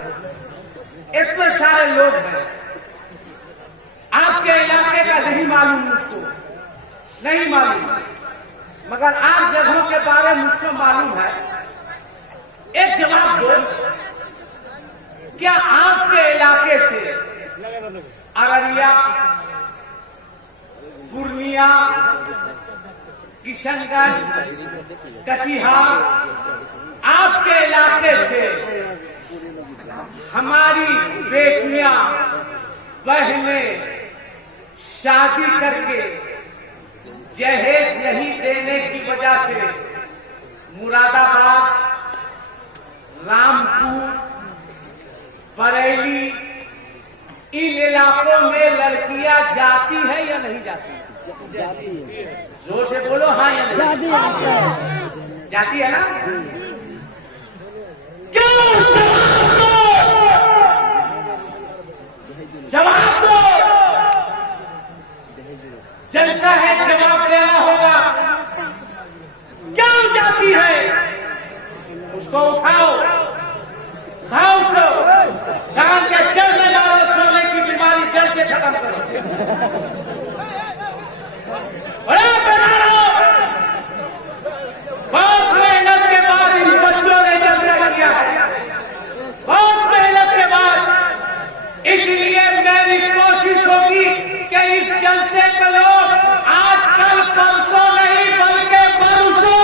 इतने सारे लोग हैं, आपके इलाके का नहीं मालूम, मुझको नहीं मालूम, मगर आप जगहों के बारे में मुझको मालूम है। एक जवाब दो, क्या आपके इलाके से अररिया, पूर्णिया, किशनगंज, कटिहार, आपके इलाके से हमारी बेटियां बहनें शादी करके जहेज नहीं देने की वजह से मुरादाबाद, रामपुर, बरेली, इन इलाकों में लड़कियां जाती है या नहीं जाती? जाती है। जोर से बोलो हाँ या नहीं? जाती है। जाती है ना? क्यों? जवाब दो। जलसा है, जवाब देना होगा। क्यों जाती है? उसको उठाओ, उठाओ उसको, कान के जड़ में डालो, सोने की बीमारी जड़ से खत्म करो। बहुत मेहनत के बाद इन बच्चों ने जलसा किया है, बहुत मेहनत के बाद। इसलिए मेरी कोशिश होगी कि इस जलसे को लोग आजकल परसों नहीं बल्कि परसों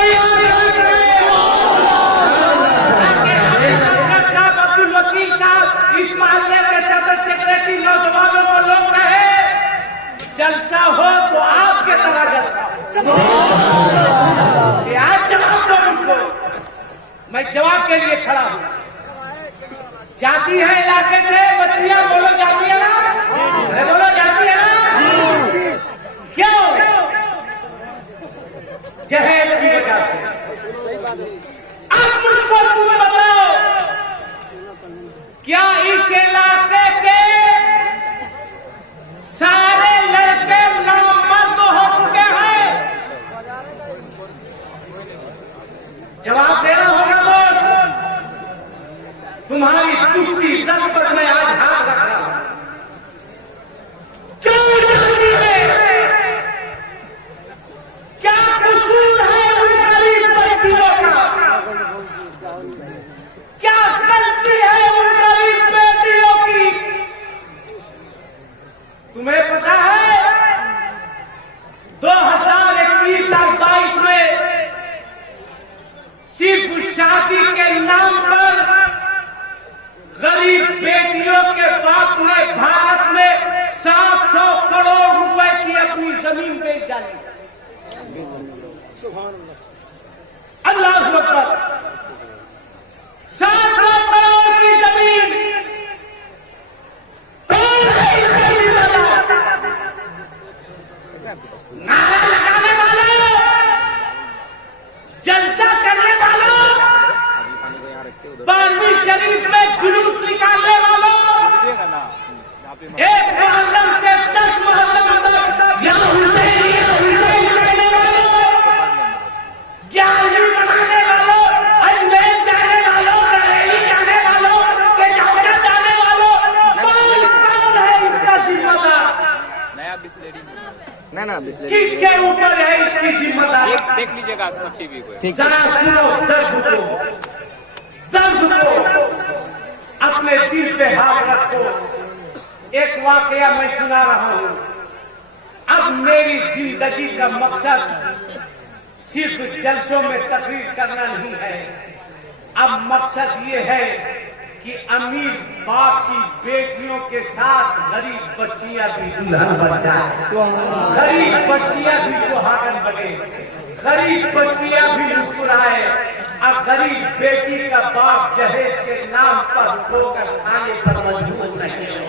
साहब, अब्दुल वकील साहब, इस मोहल्ले के सदस्य सेक्रेटरी, नौजवानों को लोग कहे जलसा हो तो आपके तरह जलसा हो। आज जवाब दो मुझको, मैं जवाब के लिए खड़ा हूं। जाती है इलाके से बच्चियां, बोलो जाती है ना? बोलो जाती है ना? क्यों? जहेज की वजह से। अब मुझको तुम बताओ, क्या इस इलाके के सारे लड़के नामर्द हो चुके हैं? जवाब देना होगा दोस्त। तुम्हारी दुखती दर पर मैं आज हाथ रख रहा हूं। क्यों जाती है? क्या कसूर है उन गरीब बच्चियों का? क्या गलती है उन गरीब बेटियों की? तुम्हें पता है 2021 और 22 में सिर्फ शादी के नाम पर गरीब बेटियों के बाप ने भारत में 700 करोड़ रुपए की अपनी जमीन बेच डाली। अल्लाह अकबर, 700 करोड़ की जमीन। नारा लगाने वालों, जलसा करने वालों, बारहवीं शरीफ में जुलूस निकालने वालों, एक मुहर्रम से 10 मुहर्रम तक या हुसैन कहने वालों, 11वीं मनाने वालों, अजमेर जाने वालों, बरेली जाने वालों, केजावजा जाने वालों, कौन है इसका जिम्मेदार? ना किसके ऊपर है इसकी जिम्मेदारी? देख लीजिएगा सब टीवी को। जरा सुनो दर्द को, दर्द को अपने दिल पे हाथ रखो। एक वाकया मैं सुना रहा हूं। अब मेरी जिंदगी का मकसद सिर्फ जलसों में तकरीर करना नहीं है। अब मकसद ये है कि अमीर बाप की बेटियों के साथ गरीब बच्चियां भी दुल्हन बन जाए, गरीब बच्चियां भी सुहागन बने, गरीब बच्चियां भी मुस्कुराए, और गरीब बेटी का बाप जहेज के नाम पर ठोकर खाने पर मजबूर नहीं हो,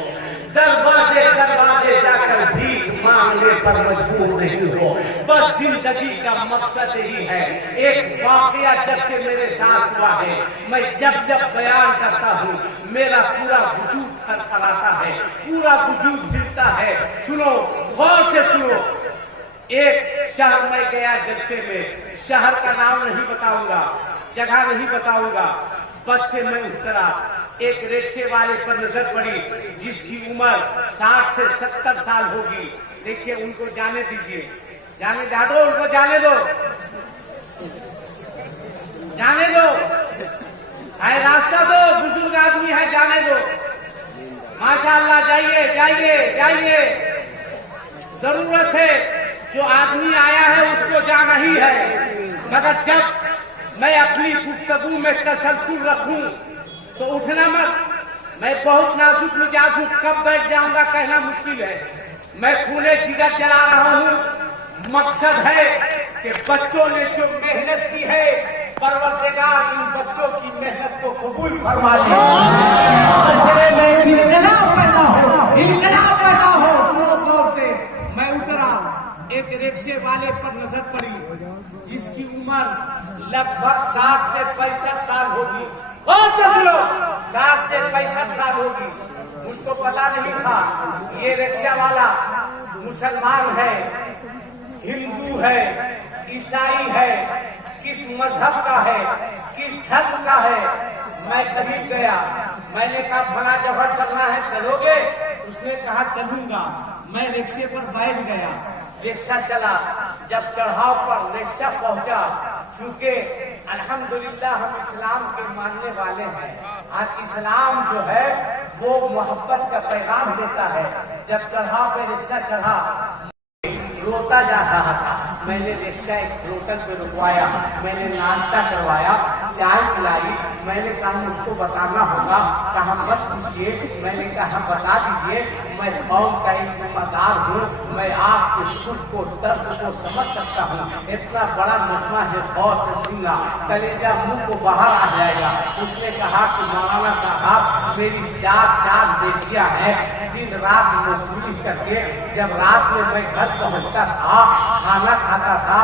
दरवाजे दरवाजे जाकर भीख मांगने पर मजबूर नहीं हो। बस जिंदगी का मकसद ही है। एक वाकया जब से मेरे साथ हुआ है, मैं जब जब बयान करता हूँ मेरा पूरा वजूद थरथराता है, पूरा वजूद हिलता है। सुनो, गौर से सुनो। एक शहर में गया जलसे में, शहर का नाम नहीं बताऊंगा, जगह नहीं बताऊंगा, बस से मैं उतरा, एक रिक्शे वाले पर नजर पड़ी जिसकी उम्र 60 से 70 साल होगी। देखिए उनको जाने दीजिए, जाने दो, उनको जाने दो, जाने दो, है रास्ता दो, बुजुर्ग आदमी है, जाने दो। माशाअल्लाह, जाइए जाइए जाइए। जरूरत है जो आदमी आया है उसको जाना ही है, मगर जब मैं अपनी गुफ्तगू में तसलसल रखूं तो उठना मत। मैं बहुत नाजुक मिजाज हूं, कब बैठ जाऊंगा कहना मुश्किल है। मैं खूने जिगर जला रहा हूं। मकसद है कि बच्चों ने जो मेहनत की है, परवरदिगार इन बच्चों की मेहनत को कबूल फरमा ले। इनकलाब पैदा हो, इनकलाब पैदा हो। सुनो गौर से, मैं उतरा, एक रिक्शे वाले पर नजर पड़ी जिसकी उम्र लगभग 60 से 65 साल होगी। और सुनो, 60 से 65 साल होगी। मुझको पता नहीं था ये रिक्शा वाला मुसलमान है, हिंदू है, ईसाई है, किस मजहब का है, किस धर्म का है। मैं करीब गया, मैंने कहा फला जगह चलना है, चलोगे? उसने कहा चलूंगा। मैं रिक्शे पर बैठ गया, रिक्शा चला। जब चढ़ाव पर रिक्शा पहुंचा, चूंकि अल्हम्दुलिल्लाह हम इस्लाम के मानने वाले हैं, आज इस्लाम जो है वो मोहब्बत का पैगाम देता है। जब चढ़ाव पे रिक्शा चढ़ा, रोता जा रहा था। मैंने रिक्शा एक होटल पे रुकवाया, मैंने नाश्ता करवाया, चाय पिलाई। मैंने कहा मुझको बताना होगा, कहा मत पूछिए। मैंने कहा बता दीजिए, मैं कौम का एक जिम्मेदार हूँ, मैं आपके सुख को दर्द को समझ सकता हूँ। इतना बड़ा मजमा है, गौर से सुनना, कलेजा मुंह को बाहर आ जाएगा। उसने कहा कि मौलाना साहब मेरी चार बेटियां हैं, दिन रात मजदूरी करके, जब रात में मैं घर पहुँचता था, खाना खाता था,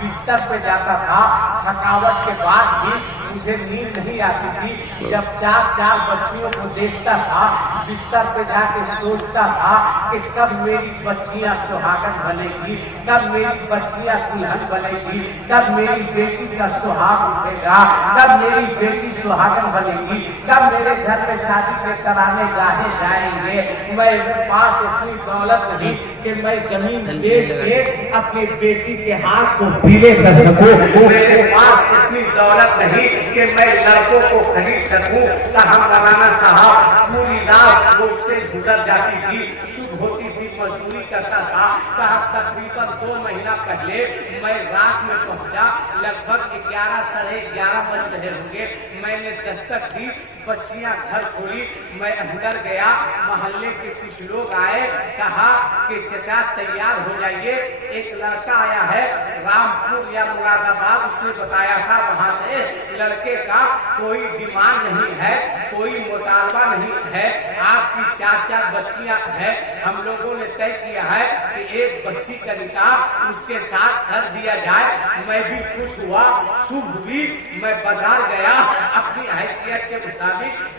बिस्तर पे जाता था, थकावट के बाद भी मुझे नींद नहीं आती थी। जब चार बच्चियों को देखता था, बिस्तर पे जाके सोचता था कि कब मेरी बच्चियां सुहागन बनेगी, कब मेरी बच्चियां दुल्हन बनेगी, कब मेरी बेटी का सुहाग उठेगा, कब मेरी बेटी सुहागन बनेगी, कब मेरे घर में शादी के तराने गाहे जाएंगे। मेरे पास इतनी दौलत नहीं कि मैं जमीन बेच के अपनी बेटी के हाथ को पीले कर सकूं। मेरे पास इतनी दौलत नहीं कि मैं लड़कों को खरीद सकूं। कहा मौलाना साहब पूरी रात सोचते गुजर जाती थी, शुभ होती थी, मजदूरी करता था। कहा तकरीबन 2 महीना पहले मैं रात में पहुंचा, लगभग 11 साढ़े 11 बज रहे होंगे। मैंने दस्तक दी, बच्चियां घर खोली, मैं अंदर गया। मोहल्ले के कुछ लोग आए, कहा कि चचा तैयार हो जाइए, एक लड़का आया है रामपुर या मुरादाबाद, उसने बताया था, वहां से लड़के का कोई डिमांड नहीं है, कोई मुतालबा नहीं है, आपकी 4 बच्चियां हैं। हम लोगों ने तय किया है कि एक बच्ची का निकाह उसके साथ कर दिया जाए। मैं भी खुश हुआ, शुभ हुई। मैं बाजार गया, अपनी हैसियत के मुताबिक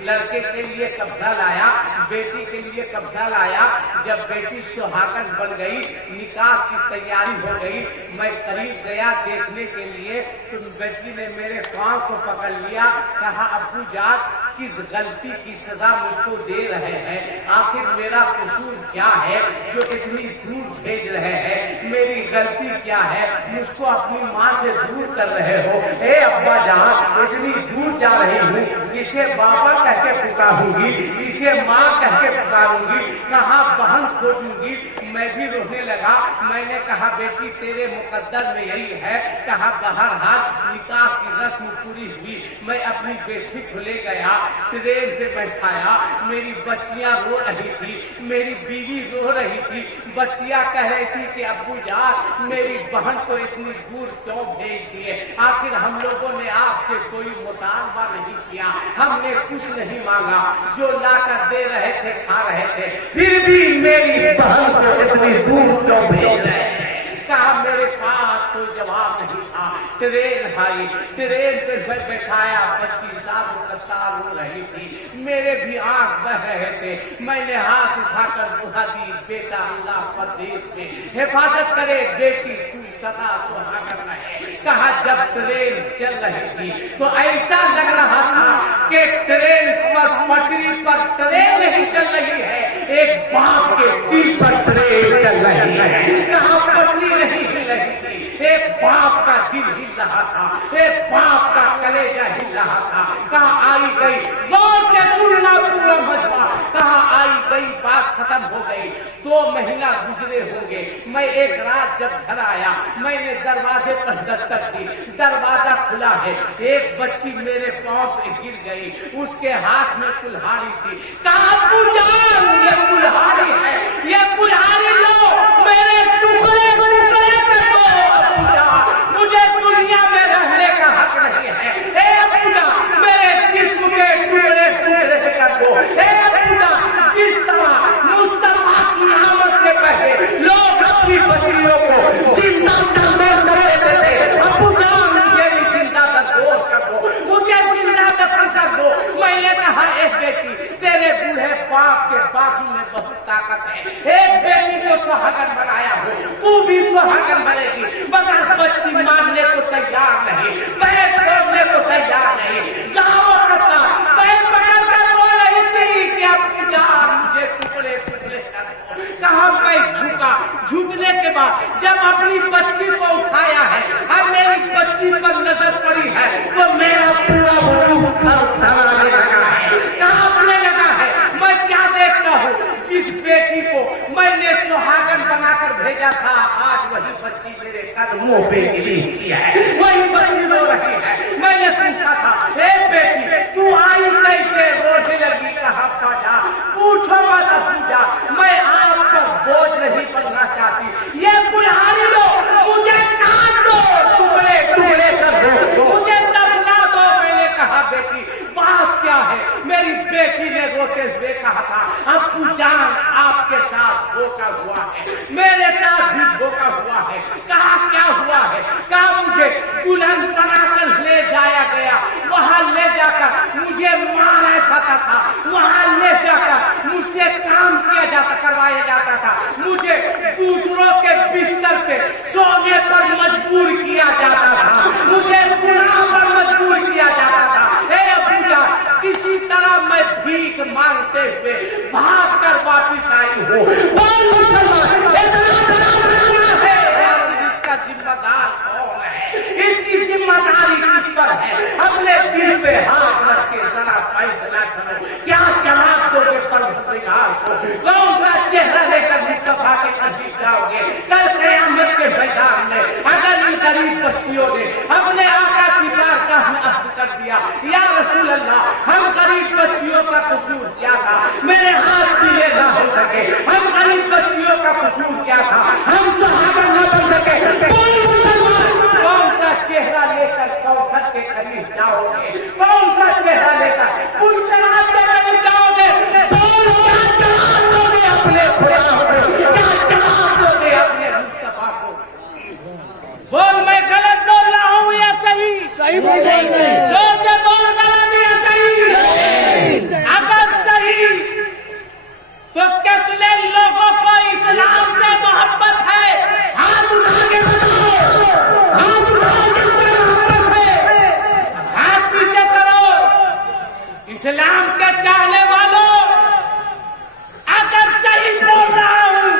लड़के के लिए कपड़ा लाया, बेटी के लिए कपड़ा लाया। जब बेटी सुहागन बन गई, निकाह की तैयारी हो गई, मैं करीब गया देखने के लिए, तो बेटी ने मेरे पांव को पकड़ लिया। कहा अब्बू जान किस गलती की सजा मुझको दे रहे हैं, आखिर मेरा कसूर क्या है जो इतनी दूर भेज रहे हैं, मेरी गलती क्या है, मुझको अपनी माँ से दूर कर रहे हो। हे अब्बा जान इतनी दूर जा रही हूँ, इसे बाबा कह के पुकारूंगी, इसे माँ कह के पुकारूंगी, कहाँ बहन खोजूंगी। मैं भी रोने लगा। मैंने कहा बेटी तेरे मुकद्दर में यही है। कहा बाहर हाथ निकाह की रस्म पूरी हुई, मैं अपनी बेटी को ले गया, ट्रेन पे बैठाया। मेरी बच्चियां रो रही थी, मेरी बीवी रो रही थी। बच्चियां कह रही थी कि अब्बू जान मेरी बहन को इतनी दूर क्यों भेज दिए, आखिर हम लोगों ने आपसे कोई मुतालबा नहीं किया, हमने कुछ नहीं मांगा, जो लाकर दे रहे थे खा रहे थे, फिर भी मेरी बहन को इतनी दूर क्यों भेज रहे हैं। कहा मेरे पास कोई जवाब नहीं था। ट्रेन आई, ट्रेन पे बैठाया, बच्ची साथ कतार हो रही थी, मेरे भी आंख बह रहे थे। मैंने हाथ उठाकर दुआ दी, बेटा अल्लाह परदेश में हिफाजत करे, बेटी तू सदा सुहागन रहे। कहा जब ट्रेन चल रही थी तो ऐसा लग रहा था कि ट्रेन पर पटरी पर ट्रेन नहीं चल रही है, एक बाप के दिल पर ट्रेन चल रही है। कहा पटरी नहीं हिल रही थी, एक बाप का दिल हिल रहा था, एक बाप का कलेजा हिल रहा था। कहा आई गई, गौर से सुनना पूरा मजबा, कहा आई गई बात खत्म हो गई। 2 महीना गुजरे होंगे। मैं एक रात जब घर आया, मैंने दरवाजे पर दस्तक दी, दरवाजा खुला है, एक बच्ची मेरे पांव पे गिर गई, उसके हाथ में कुल्हाड़ी थी। कहा पूजान ये कुल्हाड़ी है, ये कुल्हाड़ी लो, मेरे टुकड़े टुकड़े कर दो। पूजा मुझे दुनिया में रहने का हक नहीं है, ए पूजा मेरे जिस्म के टुकड़े टुकड़े कर दो। ए पूजा जिस तरह मुस्तफा की आमद से पहले लोग अपनी बच्चियों को जिंदा दफन कर देते थे, अबू जान मुझे भी जिंदा दफन कर दो, मुझे जिंदा दफन कर दो। मैंने कहा एक बेटी तेरे बूढ़े बाप के बाजू में बहुत ताकत है, एक बेटी को सुहागन बनाया हो, तू भी सुहागन बनेगी, मगर बच्ची मानने को तैयार नहीं, पैर छोड़ने को तैयार नहीं। जाओ करता पैर पकड़ कर बोल रही थी कि अब पूजा मुझे टुकड़े टुकड़े कर दो। कहा मैं झुका, झुकने के बाद जब अपनी बच्ची को उठाया है, अब मेरी बच्ची पर नजर पड़ी है तो मेरा पूरा वजूद थरथराने लगा है। कहा अपने लगा है मैं क्या देखता हूँ, जिस बेटी को मैंने सुहागन बनाकर भेजा था आज वही बच्ची मेरे कदमों पे गिरी हुई है, वही बच्ची रो रही है। मैंने पूछा था ए बेटी तू आई कैसे, रोने लगी। कहा पाजा पूछो मत पूजा, मैं आप पर बोझ नहीं बनना चाहती, ये कुल्हाड़ी लो, मुझे काट दो, टुकड़े टुकड़े कर दो, मुझे दफना दो। मैंने कहा बेटी बात क्या है, मेरी बेटी ने रोते हुए कहा था अब्बू जान आपके साथ धोखा हुआ है, मेरे साथ भी धोखा हुआ है। कहा क्या हुआ है, कहा मुझे दुल्हन बनाकर ले जाया गया, वहां ले जाकर मुझे मारा जाता था, वहां ले जाकर मुझसे काम किया जाता करवाया जाता था, मुझे दूसरों के बिस्तर पे सोने पर मजबूर किया जाता था, मुझे गुनाह पर मजबूर किया जाता था। पूजा किसी तरह मैं भीख मांगते हुए भाग कर वापिस आई हूँ। इसका जिम्मेदार कौन है, इसकी जिम्मेदारी किस पर है, अपने दिल पे हाथ रख के जरा फैसला करो, क्या जवाब दोगे परवरदिगार को, कौन सा चेहरा लेकर मुस्तफा के करीब जाओगे कल क़यामत के मैदान में। अगर इन गरीब बच्चियों ने अपने आका की बारगाह में अर्ज कर दिया या रसूल अल्लाह हम गरीब बच्चियों का कसूर क्या था, मेरे हाथ पीले ना हो सके, हम गरीब बच्चियों का कसूर क्या था, हम सुहागन न बन सके, कौन सा चेहरा लेकर कौसर के करीब जाओगे, कौन सा चेहरा लेकर उन जनाब के करीब जाओगे, बोल क्या जवाब दोगे अपने खुदा को, क्या जवाब दोगे अपने मुस्तफा को। बोल मैं गलत बोल रहा हूँ या सही, सही बोल रहे हैं, जोर से बोल गलत या सही। अगर सही तो कितने लोगों को इस्लाम से मोहब्बत है, हाथ उठा के बताओ, हाथ उठाओ जिससे मोहब्बत है, हाथ नीचे करो। इस्लाम के चाहने वालों अगर सही बोल रहा हूं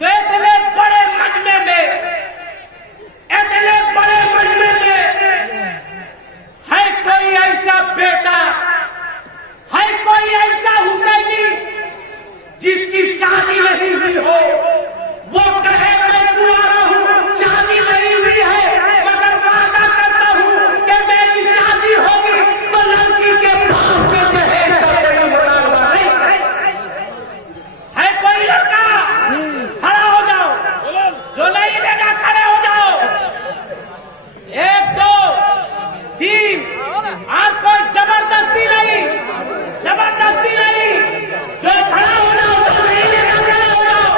तो इतने बड़े मजमे में, इतने बड़े मजमे में है कोई ऐसा बेटा, है कोई ऐसा हुसैनी जिसकी शादी नहीं हुई हो, वो कहे मैं कुंवारा हूं, शादी नहीं हुई है, मगर वादा करता हूं कि मेरी शादी होगी तो लड़की के बाप से दहेज का कोई मुकाबला नहीं है। कोई लड़का खड़ा हो जाओ, जो नहीं लेगा खड़े हो जाओ, 1 2 3, और कोई जबरदस्ती नहीं, जबरदस्ती नहीं, जो खड़ा हो जाओ, जो नहीं लेगा खड़े हो जाओ।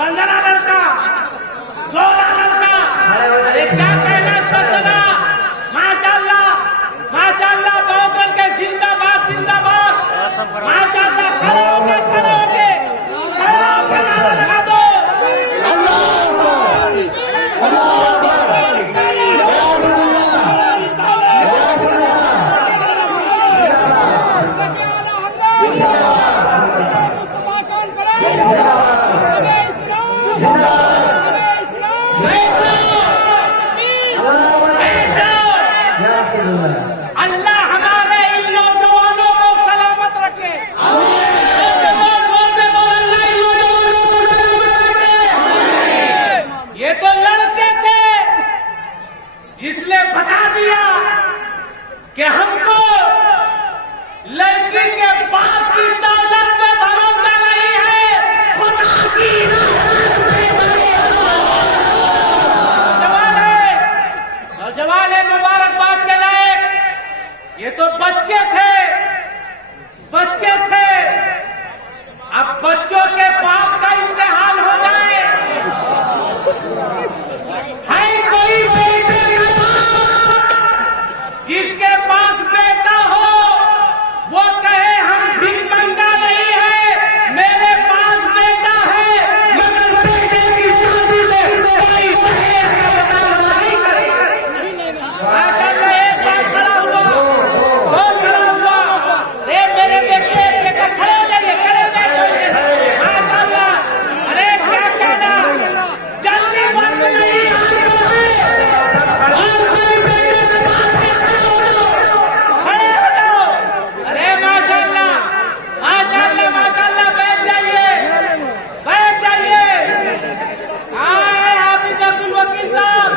15 लड़का, 16 लड़का, अरे क्या कहना 17, माशाल्लाह माशाल्लाह, बहुत लड़के, जिंदाबाद जिंदाबाद, माशाल्लाह, खड़े होके नारा लगा दो। अल्लाह हमारे इन नौजवानों को सलामत रखे। ये तो लड़के थे जिसने बता दिया कि हमको लड़की के बाप की दौलत पे भरोसा नहीं है, खुदा की नौजवान है, मुबारकबाद के लायक। ये तो बच्चे थे, बच्चे थे, अब बच्चों के बाप का इम्तिहान हो जाए। है कोई बेटे का बाप जिसके पास बेटा हो वो कहे हम भिखमंगा नहीं है, मेरे पास बेटा है, मगर बेटे की शादी में कोई दहेज का मुतालबा नहीं करेगा। माशाल्लाह, एक बार खड़ा हुआ, दो खड़ा हुआ, मेरे बेटे एक जगह खड़े हो जाइए, खड़े हो जाइए, माशाल्लाह। अरे क्या कहना, जल्दी वक्त नहीं, आगे बढ़े, और कोई बेटे से बात नहीं, खड़े हो जाओ। अरे माशाल्लाह माशाल्लाह माशाल्लाह, बैठ जाइए, बैठ जाइए। आए हाफिज अब्दुल वकील साहब,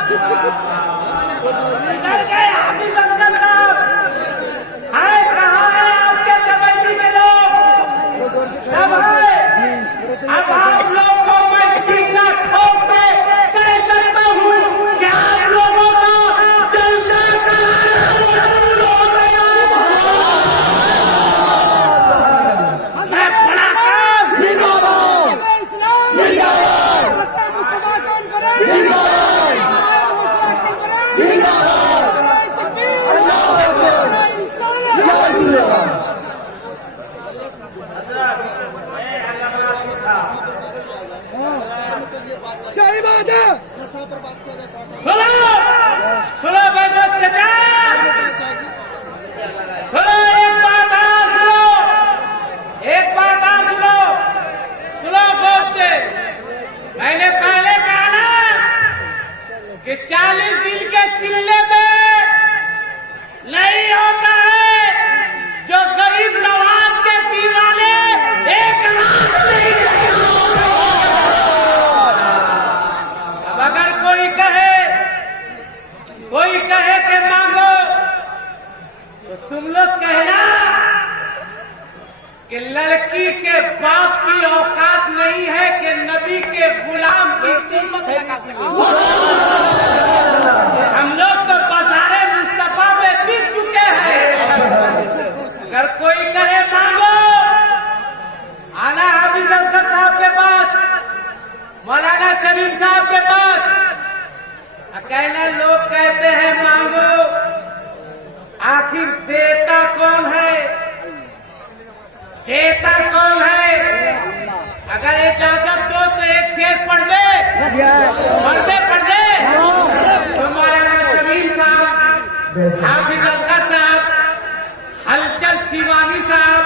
इधर गए हाफिज असगर साहब, आए कहाँ है आपके कमेटी में लोग, सब है। अब आप लोग को मैं सीधा ठोक के कह सकता हूँ कि आप लोगों का जलसा कराना वसूल हो गया। मैं बड़ा काम सही बात है। सुनो सुनो बैठो चचा, सुनो एक बात और सुनो, एक बात और सुनो, सुनो गौर से। मैंने पहले कहा ना कि 40 दिन के चिल्ले में नहीं होता है जो गरीब नवाज के दीवाने एक रात नहीं रहे। अब अगर कोई कहे कि मांगो, तो तुम लोग कहना कि लड़की के बाप की औकात नहीं है कि नबी के गुलाम की कीमत लगाते हैं। हम लोग तो बाजारे मुस्तफा में बिक चुके हैं। अगर कोई कहे मांगो, आना हाफिज असगर साहब के पास, मौलाना शरीफ साहब के पास, कहना लोग कहते हैं मांगो, आखिर देता कौन है, देता कौन है? अगर इजाजत दो तो एक शेर पढ़ दे, पढ़ दे तो मौलाना शमीम साहब, हाफिज असगर साहब, हलचल शिवानी साहब,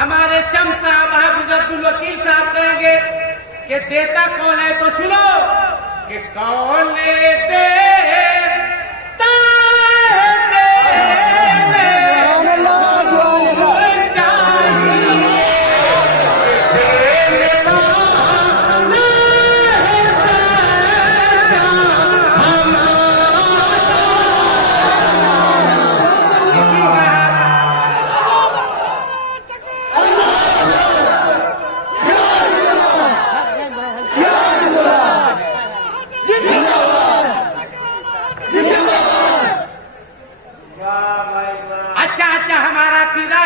हमारे शम्स साहब, हाफिज अब्दुल वकील साहब कहेंगे कि देता कौन है। तो सुनो कि कौन देता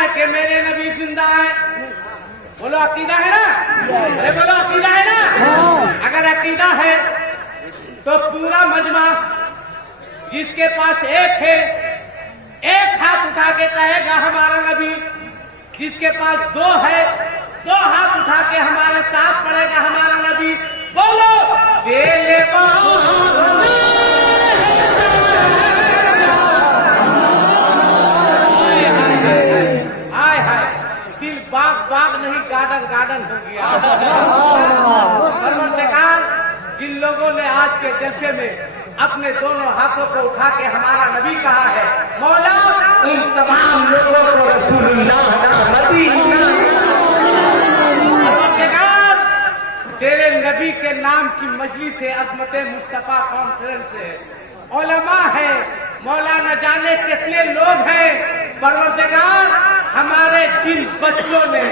कि मेरे नबी जिंदा है। बोलो अकीदा है ना? अरे बोलो अकीदा है ना? अकीदा है तो पूरा मजमा जिसके पास एक है एक हाथ उठा के कहेगा हमारा नबी, जिसके पास दो है दो हाथ उठा के हमारे साथ पड़ेगा हमारा नबी। बोलो दे ले हाय हाय, दिल बाग बाग नहीं गार्डन गार्डन हो गया। परवरदिगार, जिन लोगों ने आज के जलसे में अपने दोनों हाथों को उठा के हमारा नबी कहा है, मौला उन तमाम लोगों को रसूलुल्लाह परवरदिगार, तेरे नबी के नाम की मजलिस से अजमत मुस्तफा कॉन्फ्रेंस है, उलमा है, मौला न जाने कितने लोग हैं। परवरदिगार, हमारे जिन बच्चों ने,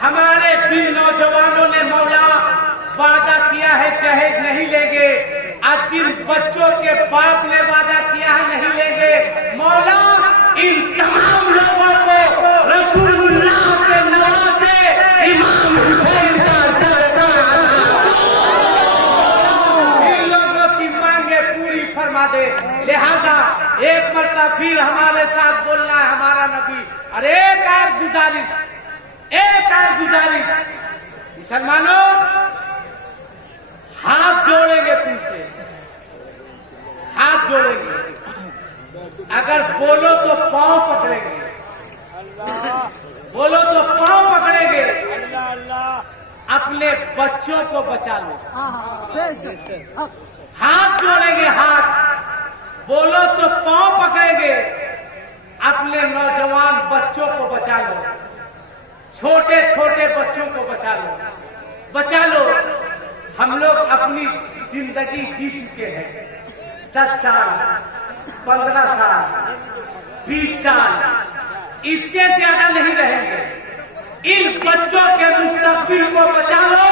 हमारे जिन नौजवानों ने मौला वादा किया है जहेज नहीं लेंगे, आज जिन बच्चों के बाप ने वादा किया है नहीं लेंगे, मौला इन तमाम लोगों को रसूलुल्लाह के नवासे इमाम हुसैन का सरकार, इन लोगों की मांगे पूरी फरमा दे। लिहाजा एक मरतबा फिर हमारे साथ बोलना है हमारा नबी। अरे एक और गुजारिश, मुसलमानों हाथ जोड़ेंगे तुमसे, हाथ जोड़ेंगे, अगर बोलो तो पांव पकड़ेंगे, बोलो तो पांव पकड़ेंगे। अपने बच्चों को बचा लो, हाथ जोड़ेंगे, हाथ बोलो तो पांव पकड़ेंगे, अपने नौजवान बच्चों को बचा लो, छोटे छोटे बच्चों को बचा लो, बचा लो। हम लोग अपनी जिंदगी जी चुके हैं, 10 साल 15 साल 20 साल, इससे ज्यादा नहीं रहेंगे। इन बच्चों के मुस्तकबिल को बचा लो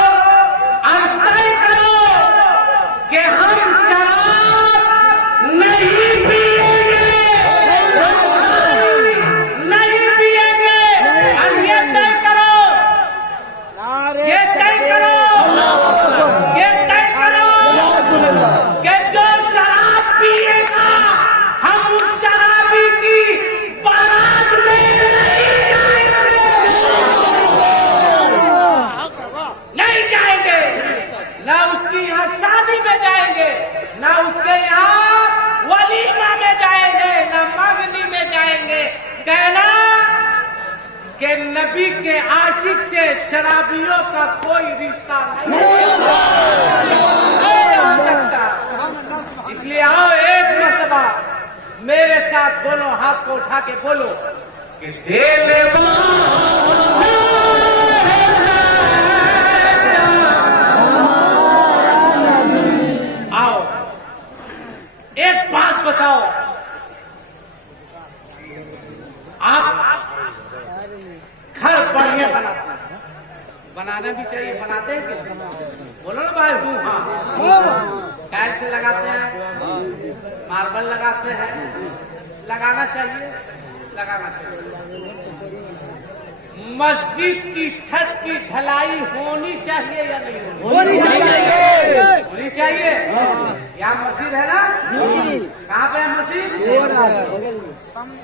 और तय करो कि हम शराब नहीं पिएंगे, नहीं पिएंगे। और ये तय करो, ये तय करो कि जो शराब पिएगा हम उस शराबी की बारात में नहीं जाएंगे, ना उसकी यहाँ शादी में जाएंगे, ना उसके यहाँ वलीमा में जाएंगे, ना मंगनी में जाएंगे। कहना कि नबी के आशिक से शराबियों का कोई रिश्ता नहीं हो सकता। इसलिए आओ एक मर्तबा मेरे साथ दोनों हाथ को उठा के बोलो कि दे ले आओ। एक बात बताओ, आप घर बढ़िया बनाते हैं, बनाना भी चाहिए, बनाते हैं कि बोलो ना भाई? हाँ, टाइल्स से लगाते हैं, मार्बल लगाते हैं, लगाना चाहिए, लगाना चाहिए। मस्जिद की छत की ढलाई होनी चाहिए या नहीं होनी चाहिए? होनी चाहिए। यहाँ मस्जिद है ना? कहाँ पे है मस्जिद?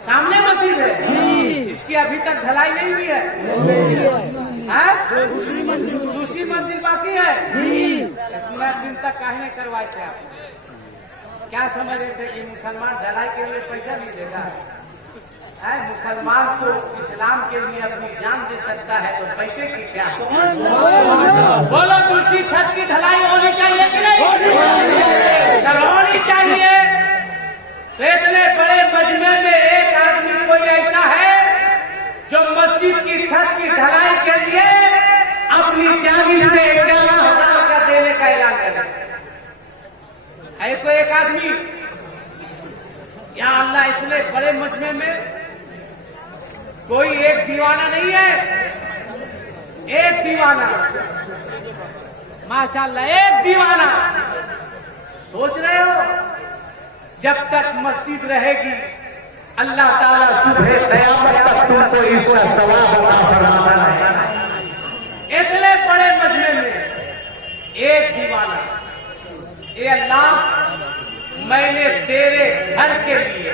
सामने मस्जिद है, इसकी अभी तक ढलाई नहीं हुई है, दूसरी मंजिल बाकी है। इतना दिन तक काहे नहीं करवाए थे आप? क्या समझ रहे थे कि मुसलमान ढलाई के लिए पैसा नहीं देता है? मुसलमान तो इस्लाम के लिए अपनी जान दे सकता है, तो पैसे की क्या? बोलो, दूसरी छत की ढलाई होनी चाहिए कि नहीं? होनी चाहिए। तो इतने बड़े मजमे में एक आदमी कोई ऐसा है जो मस्जिद की छत की ढलाई के लिए अपनी जान से 11,000 का देने का ऐलान करे? है कोई एक आदमी? या अल्लाह, इतने बड़े मजमे में कोई एक दीवाना नहीं है? एक दीवाना, माशाल्लाह, एक दीवाना। सोच रहे हो, जब तक मस्जिद रहेगी अल्लाह ताला सुबह क़यामत तक तुमको इसका सवाब अता फरमाता है। इतने बड़े मजमे में एक दीवाना, ये अल्लाह, मैंने तेरे घर के लिए